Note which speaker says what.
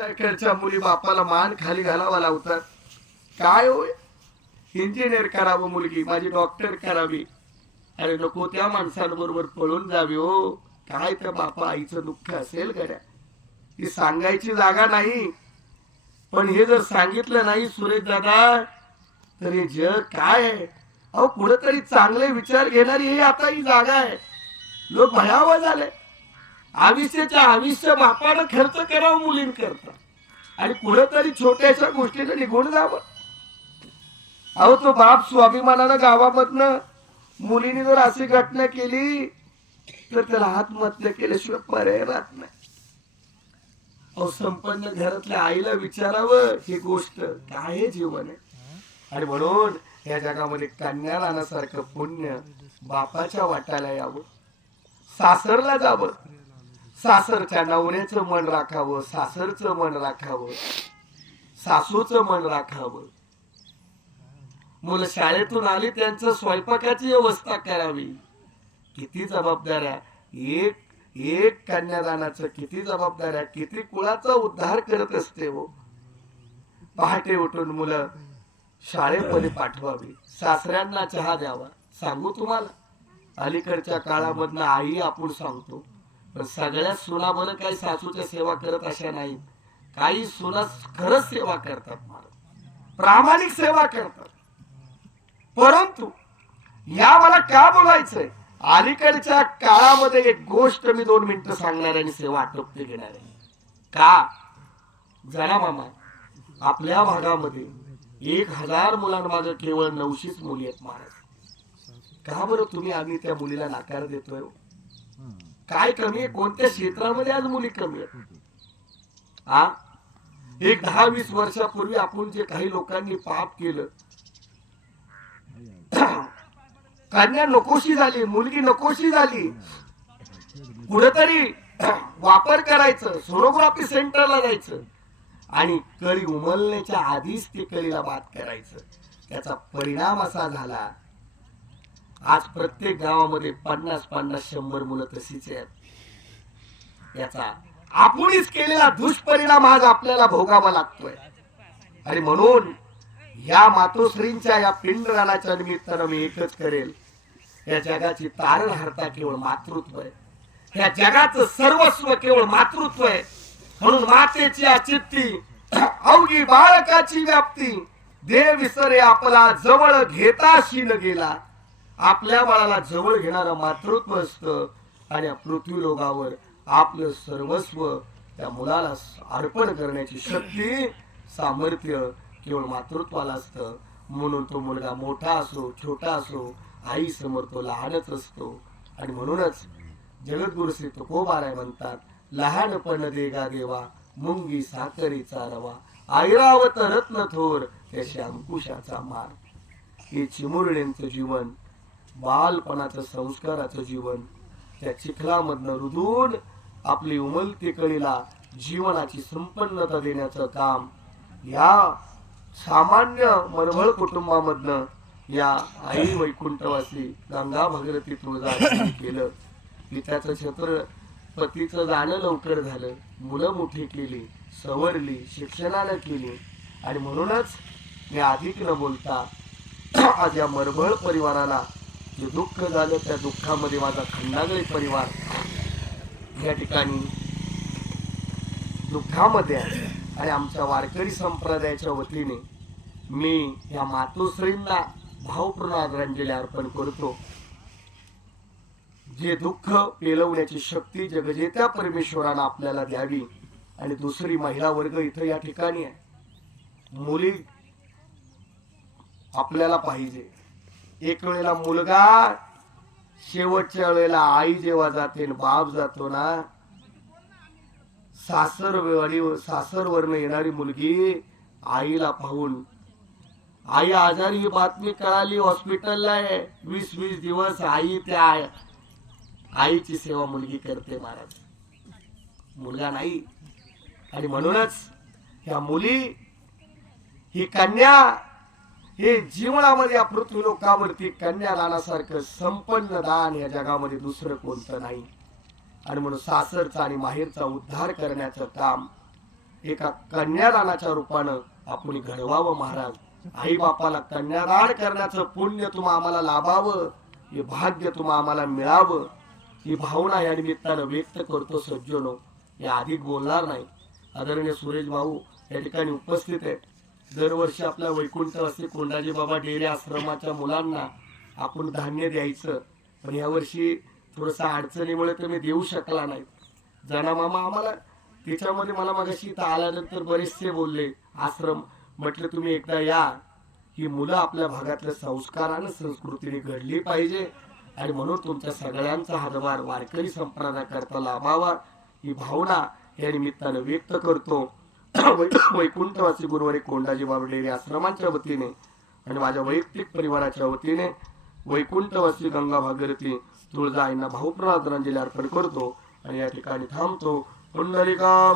Speaker 1: कडच्या मुली बापाला मान खाली घालावा लावतात काय होय? इंजिनियर करावं मुलगी माझी डॉक्टर करावी. अरे नको त्या माणसांबरोबर पळून जावी हो. काय त्या बापा आईचं दुःख असेल गड्या? ही सांगायची जागा नाही. पण हे जर सांगितलं नाही सुरेश दादा तर हे जग काय आहे? अहो कुठेतरी चांगले विचार घेणारी ही आता ही जागा आहे. लोक भयावह झाले. आयुष्याच्या आयुष्य बापानं खर्च करावं मुलींकरता. आणि कुठंतरी छोट्याशा गोष्टीने निघून जावं. अहो तो बाप स्वाभिमानानं गावामधनं मुलीने जर अशी घटना केली तर त्याला आत्महत्या केल्याशिवाय पर्याय राहत नाही. अहो संपन्न घरातल्या आईला विचारावं ही गोष्ट काय जीवन. आहे आणि म्हणून या जगामध्ये कन्या राहण्यासारखं पुण्य बापाच्या वाटायला यावं. सासरला जावं. सासरच्या नवऱ्याचं मन राखावं सासरचं मन राखावं सासूचं मन राखावं. मुलं शाळेतून आली त्यांचं स्वयंपाकाची व्यवस्था करावी. किती जबाबदाऱ्या एक एक कन्यादानाचं किती जबाबदाऱ्या किती कुळाचा उद्धार करत असते हो. पहाटे उठून मुलं शाळेमध्ये पाठवावी. सासऱ्यांना चहा द्यावा. सांगू तुम्हाला? अलीकडच्या काळामधनं आई आपण सांगतो. पण सगळ्या सुना बरं काही सासूच्या सेवा करत अशा नाहीत. काही सुना खरंच सेवा करतात प्रामाणिक सेवा करतात. परंतु या मला का बोलायचंय? अलीकडच्या काळामध्ये एक गोष्ट मी दोन मिनिटं सांगणार आणि सेवा आटोपते घेणार आहे. का? जरा मामा आपल्या भागामध्ये एक हजार मुलांमागे केवळ नऊशेच मुली आहेत महाराज. का बरं तुम्ही आम्ही त्या मुलीला नाकार देतोय हो? काय कमी आहे? कोणत्या क्षेत्रामध्ये आज मुली कमी आहेत? हा? एक दहा वीस वर्षापूर्वी आपण जे काही लोकांनी पाप केलं कन्या नकोशी झाली मुलगी नकोशी झाली कुठेतरी वापर करायचं सोनोग्राफी सेंटरला जायचं आणि कळी उमलण्याच्या आधीच ते कळीला बात करायचं. त्याचा परिणाम असा झाला आज प्रत्येक गावामध्ये पन्नास पन्नास शंभर मुलं तशीच आहेत. याचा आपणच केलेला दुष्परिणाम आज आपल्याला भोगावा लागतोय. आणि म्हणून या मातोश्रींच्या या पिंडदानाच्या निमित्तानं मी एकच करेल. या जगाची तारणहारता केवळ मातृत्व आहे. या जगाचं सर्वस्व केवळ मातृत्व आहे. म्हणून मातेची चित्ती अवघी बाळकाची व्याप्ती देव विसरे आपला जवळ घेता शीन गेला. आपल्या बाळाला जवळ घेणारं मातृत्व असतं आणि या पृथ्वी लोकावर आपलं सर्वस्व त्या मुलाला अर्पण करण्याची शक्ती सामर्थ्य केवळ मातृत्वाला असतं. म्हणून तो मुलगा मोठा असो छोटा असो आई समोर तो लहानच असतो. आणि म्हणूनच जगद्गुरु श्री तुकोबाराय म्हणतात लहानपण देगा देवा मुंगी साखरेचा रवा ऐरावत रत्न थोर त्याशी अंकुशाचा मार. हे चिमुरड्यांचं जीवन बालपणाचं संस्काराचं जीवन. त्या चिखलामधनं रुदून आपली उमलती कळीला जीवनाची संपन्नता देण्याचं काम. या सामान्य मरभळ कुटुंबामधनं या आई वैकुंठवासी गंगा भगीरथी तुळजा केलं. की त्याचं छत्रपतीचं जाणं लवकर झालं. मुलं मोठी केली सवरली शिक्षणानं केली. आणि म्हणूनच मी अधिक न बोलता आज या मरभळ परिवाराला जे दुःख झालं त्या दुःखामध्ये माझा खंडागळे परिवार या ठिकाणी दुःखामध्ये आहे. आणि आमच्या वारकरी संप्रदायाच्या वतीने मी या मातोश्रींना भावपूर्ण आदरांजली अर्पण करतो. जे दुःख पेलवण्याची शक्ती जगजेत्या परमेश्वरानं आपल्याला द्यावी आणि दुसरी महिला वर्ग इथं या ठिकाणी आहे. मुली आपल्याला पाहिजे. एक वेळेला मुलगा शेवटच्या वेळेला आई जेव्हा जाते बाप जातो ना सासर सासरवरनं येणारी मुलगी आईला पाहून आई आजारी ही बातमी कळाली हॉस्पिटलला आहे. वीस वीस दिवस आई त्या आईची सेवा मुलगी करते महाराज. मुलगा नाही. आणि म्हणूनच ह्या मुली ही कन्या हे जीवनामध्ये या पृथ्वी लोकावरती कन्या दानासारखं संपन्न दान या जगामध्ये दुसरं कोणतं नाही. आणि म्हणून सासरचा आणि माहेरचा उद्धार करण्याचं काम एका कन्यादानाच्या रूपानं आपण घडवावं महाराज. आई बापाला कन्यादान करण्याचं पुण्य तुम्हा आम्हाला लाभावं हे भाग्य तुम्हा आम्हाला मिळावं ही भावना या निमित्तानं व्यक्त करतो सज्जनो. या अधिक बोलणार नाही. आदरणीय सुरेश भाऊ या ठिकाणी उपस्थित आहेत. दरवर्षी आपल्या वैकुंठ असे कोंडाजी बाबा डेरे आश्रमाच्या मुलांना आपण धान्य द्यायचं. पण यावर्षी थोडंसं अडचणीमुळे तुम्ही देऊ शकला नाही. जना मामा आम्हाला त्याच्यामध्ये मला मगाशी इथं आल्यानंतर बरेचसे बोलले आश्रम म्हटलं तुम्ही एकदा या. ही मुलं आपल्या भागातल्या संस्कारानं संस्कृतीने घडली पाहिजे आणि म्हणून तुमच्या सगळ्यांचा हातभार वारकरी संप्रदायाकरता लाभावा. ही भावना या निमित्तानं व्यक्त करतो. वैकुंठवासी गुरुवारी कोंडाजी बाबडेरे आश्रमांच्या वतीने आणि माझ्या वैयक्तिक परिवाराच्या वतीने वैकुंठवासी गंगा भागीरथी तुळजाईंना आईंना अर्पण करतो आणि या ठिकाणी थांबतो. पुंडलिका का